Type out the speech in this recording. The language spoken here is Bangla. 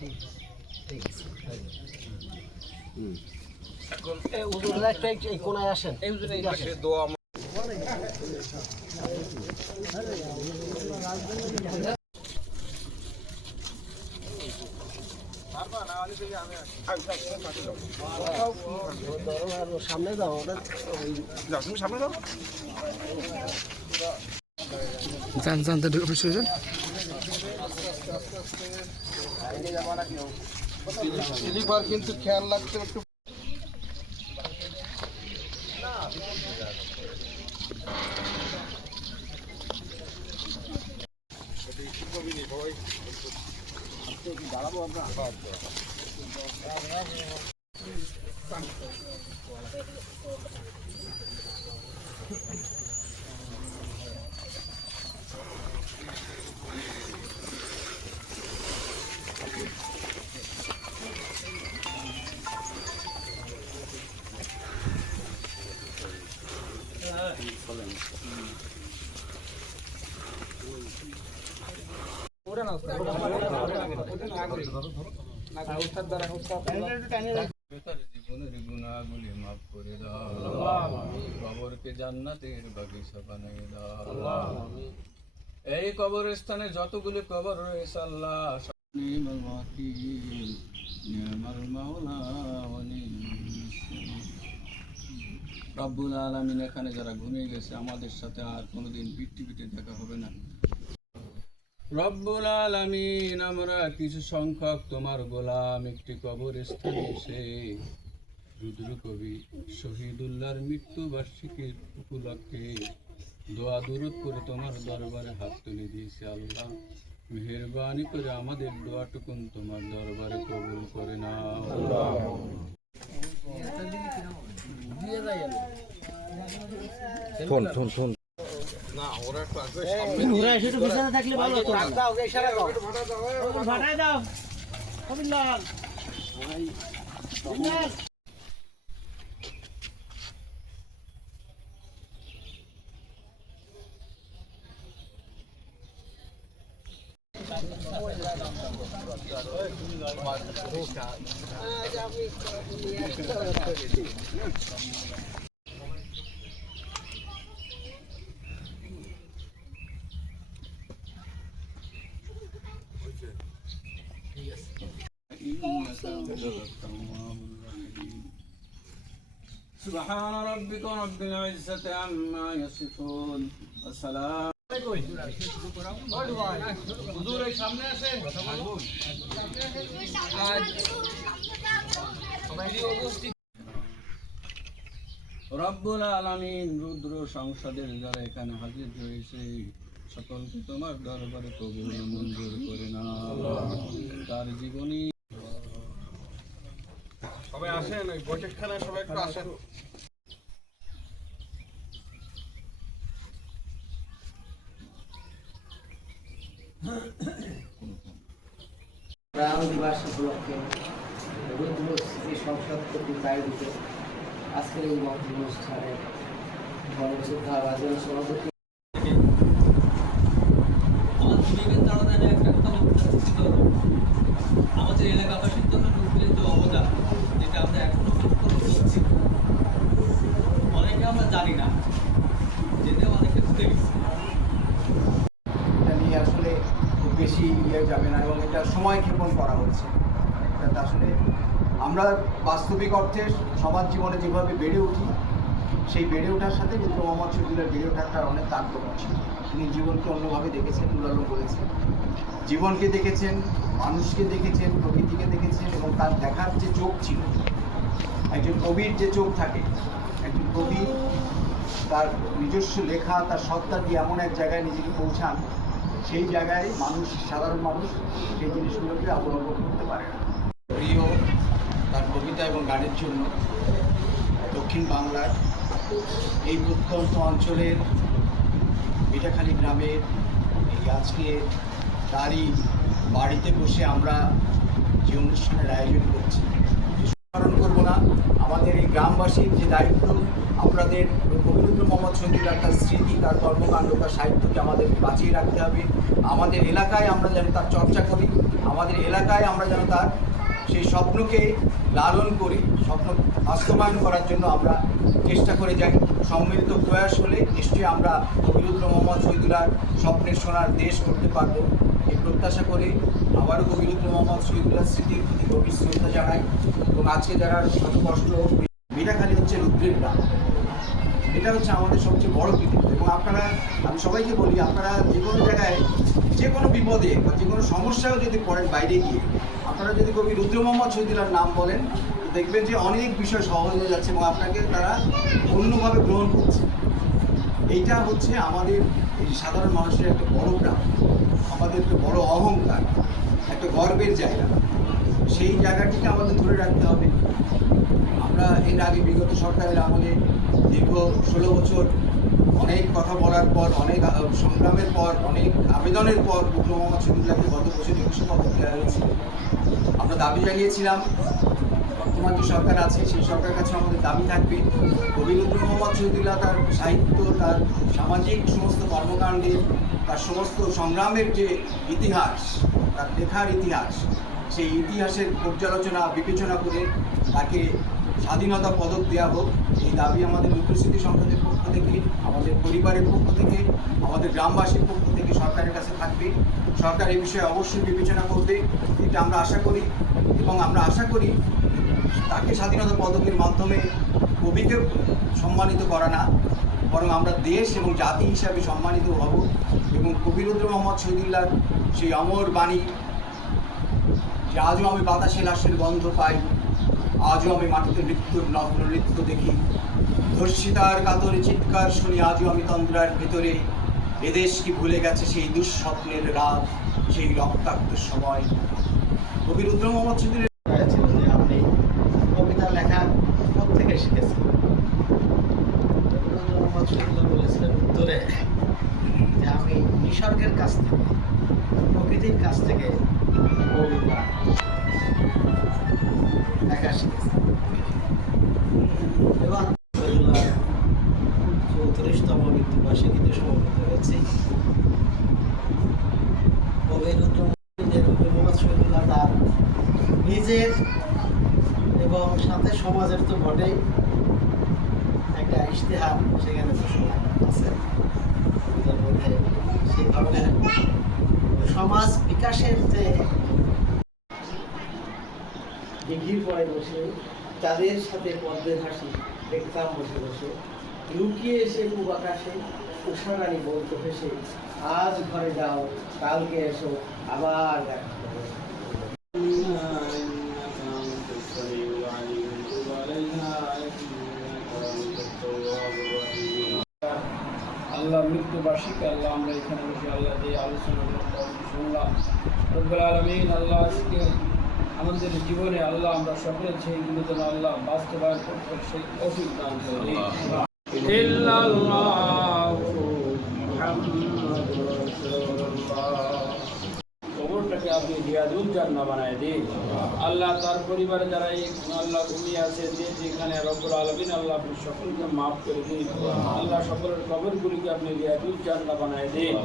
এই হুজুররা একটু এই- কোনায় এদিকে আসেন। ধরো আর সামনে যাও যান যান বসে যান স্লিপার কিন্তু খেয়াল রাখতে একটু দাঁড়াবো জীবনের গুণাগুলি মাফ করে এই কবরস্থানে যতগুলি কবর রয়েছে আল্লাহ। রব্বুল আলামিন এখানে যারা ঘুমিয়ে গেছে, আমাদের সাথে আর কোনোদিন পিটি পিটে দেখা হবে না। রব্বুল আলামিন, আমরা কিছু সংখ্যক তোমার গোলাম একটি কবরস্থানে এসে রুদ্র কবি শহীদুল্লাহর মৃত্যু বার্ষিকীর উপলক্ষে দোয়া দূরত করে তোমার দরবারে হাত তুলে দিয়েছে আল্লাহ। মেহরবানি করে আমাদের দোয়াটুকুন তোমার দরবারে কবুল করে নাও। ওরা এসে একটু বিছানা থাকলে ভালো হতো। ইশারা দাও ফাটাই দাও। سبحان ربك رب العزة عما يصفون والسلام রব্বুল আলামিন রুদ্র সংসদের যারা এখানে হাজির রয়েছে। সকলকে তোমার দরবারে কবুল মঞ্জুর করে না তার জীবনী সবাই আসেন, ওই বৈঠকখানায় সবাই একটু আসেন। স্মৃতি সংসদ কর্তৃক আয়োজিত আজকের এই অনুষ্ঠানে গণশ্রদ্ধা রাজন সভাপতি আমাদের বিবেক তাড়না একটা কথা বলতে চাচ্ছি তো আমাদের এলাকাবাসীর জন্য রূপলিত অবদান যেটা আমরা এখনও করে চলছি অনেকে আমরা জানি না জেনেও অনেকে ভুলে গেছি এটা নিয়ে আসলে খুব বেশি ইয়ে যাবে না এবং এটা সময় ক্ষেপণ করা হচ্ছে এটা আসলে আমরা বাস্তবিক অর্থে সমাজ জীবনে যেভাবে বেড়ে উঠি, সেই বেড়ে ওঠার সাথে কিন্তু মোহাম্মদ শহীদুল্লাহ বেড়ে ওঠার তার অনেক তারতম্য ছিল। তিনি জীবনকে অন্যভাবে দেখেছেন দুলালো বলেছেন। জীবনকে দেখেছেন, মানুষকে দেখেছেন, প্রকৃতিকে দেখেছেন এবং তার দেখার যে চোখ ছিল, একজন কবির যে চোখ থাকে, একজন কবি, তার নিজস্ব লেখা, তার সত্তা দিয়ে এমন এক জায়গায় নিজেকে পৌঁছান, সেই জায়গায় মানুষ, সাধারণ মানুষ সেই জিনিসগুলোকে অবলম্বন করতে পারে না। প্রিয় তার কবিতা এবং গানের জন্য দক্ষিণ বাংলার এই প্রত্যন্ত অঞ্চলের মিঠাখালী গ্রামের এই আজকে তারই বাড়িতে বসে আমরা যে অনুষ্ঠানের আয়োজন করছি স্মরণ করব না, আমাদের এই গ্রামবাসীর যে দায়িত্ব, আপনাদের রবীন্দ্র মোহাম্মদ শহীদুল্লাহ তার স্মৃতি, তার কর্মকাণ্ড, তার সাহিত্যকে আমাদের বাঁচিয়ে রাখতে হবে। আমাদের এলাকায় আমরা যেন তার চর্চা করি, আমাদের এলাকায় আমরা যেন তার সেই স্বপ্নকে লালন করে, স্বপ্ন বাস্তবায়ন করার জন্য আমরা চেষ্টা করে যাই। সম্মিলিত প্রয়াস হলে নিশ্চয়ই আমরা কবিরুদ্র মোহাম্মদ শহীদুল্লাহ স্বপ্নের সোনার দেশ করতে পারব। এই প্রত্যাশা করে আবারও কবিরুদ্র মোহাম্মদ শহীদুল্লাহ স্মৃতির প্রতি গভীর শ্রদ্ধা জানাই এবং আজকে যারা শত কষ্ট মিঠাখালি হচ্ছে রুদ্রের গ্রাম এটা হচ্ছে আমাদের সবচেয়ে বড় কৃতিত্ব এবং আপনারা, আমি সবাইকে বলি, আপনারা যে কোনো জায়গায়, যে কোনো বিপদে বা যে কোনো সমস্যাও যদি পড়েন বাইরে গিয়ে আপনারা যদি কবি রুদ্র মোহাম্মদ শহীদুল্লাহর নাম বলেন, দেখবেন যে অনেক বিষয় সহজ হয়ে যাচ্ছে এবং আপনাকে তারা অন্যভাবে গ্রহণ করছে। এইটা হচ্ছে আমাদের এই সাধারণ মানুষের একটা বড় প্রাণ আমাদের একটা বড় অহংকার, একটা গর্বের জায়গা। সেই জায়গাটিকে আমাদের ধরে রাখতে হবে। আমরা এর আগে বিগত সরকারের আমলে দীর্ঘ ষোলো বছর অনেক কথা বলার পর, অনেক সংগ্রামের পর, অনেক আবেদনের পর রুদ্র মোহাম্মদ শহীদুল্লাহকে গত বছর একুশে পদক দেওয়া হয়েছিল। আমরা দাবি জানিয়েছিলাম, বর্তমান যে সরকার আছে, সেই সরকারের কাছে আমাদের দাবি থাকবে। কবি রুদ্র মোহাম্মদ শহীদুল্লাহ তার সাহিত্য, তার সামাজিক সমস্ত কর্মকাণ্ডে, তার সমস্ত সংগ্রামের যে ইতিহাস, তার লেখার ইতিহাস সেই ইতিহাসের পর্যালোচনা, বিবেচনা করে তাকে স্বাধীনতা পদক দেওয়া হোক, এই দাবি আমাদের রুদ্রস্মৃতি সংসদের পক্ষ থেকে, আমাদের পরিবারের পক্ষ থেকে, আমাদের গ্রামবাসীর পক্ষ থেকে সরকারের কাছে থাকবে। সরকার এই বিষয়ে অবশ্যই বিবেচনা করবে, এটা আমরা আশা করি এবং আমরা আশা করি তাকে স্বাধীনতা পদকের মাধ্যমে কবিকে সম্মানিত করা না, বরং আমরা দেশ এবং জাতি হিসাবে সম্মানিত হব এবং কবিরুদ্র মোহাম্মদ শহীদুল্লাহর সেই অমর বাণী আজও আমি বাতাসে লাশের গন্ধ পাই। আজও আমি মাটিতে মৃত্যুর নগ্ন নৃত্য দেখি। ধর্ষিতার কাতরে চিৎকার শুনি আজও আমি তন্দ্রার ভেতরে। এদেশ কি ভুলে গেছে সেই দুঃস্বপ্নের রাত, সেই রক্তাক্ত সময়? কবি রুদ্র মোহাম্মদ ইশতেহার সেখানে আছে। যার সেই সমাজ বিকাশের যে দিঘির পরে বসে, তাদের সাথে পদ্মের হাসি দেখতাম বসে বসে। লুকিয়ে এসে পূব আকাশে উষারানি বলতো হেসে, আজ ঘরে যাও, কালকে এসো, আবার দেখা আল্লাহ মৃত্যুবার্ষিকী আল্লাহ আমরা এখানে বসে আল্লাহ যে আলোচনা শুনলাম। রব্বুল আলমিন আল্লাহ আজকে আমাদের জীবনে আল্লাহ আমরা সকলের সেইগুলো যেন আল্লাহ বাস্তবায়ন করতে সেই দান করে কবরটাকে আপনি রিয়াজুল জান্না বানায় দিন। আল্লাহ তার পরিবারে যারা এই আল্লাহ ঘুমিয়ে আছে, যে যেখানে রব্বুল আলমিন আল্লাহ আপনি সকলকে মাফ করে দিন। আল্লাহ সকলের কবরগুলিকে আপনি রিয়াজুল জান্না বানায় দিন।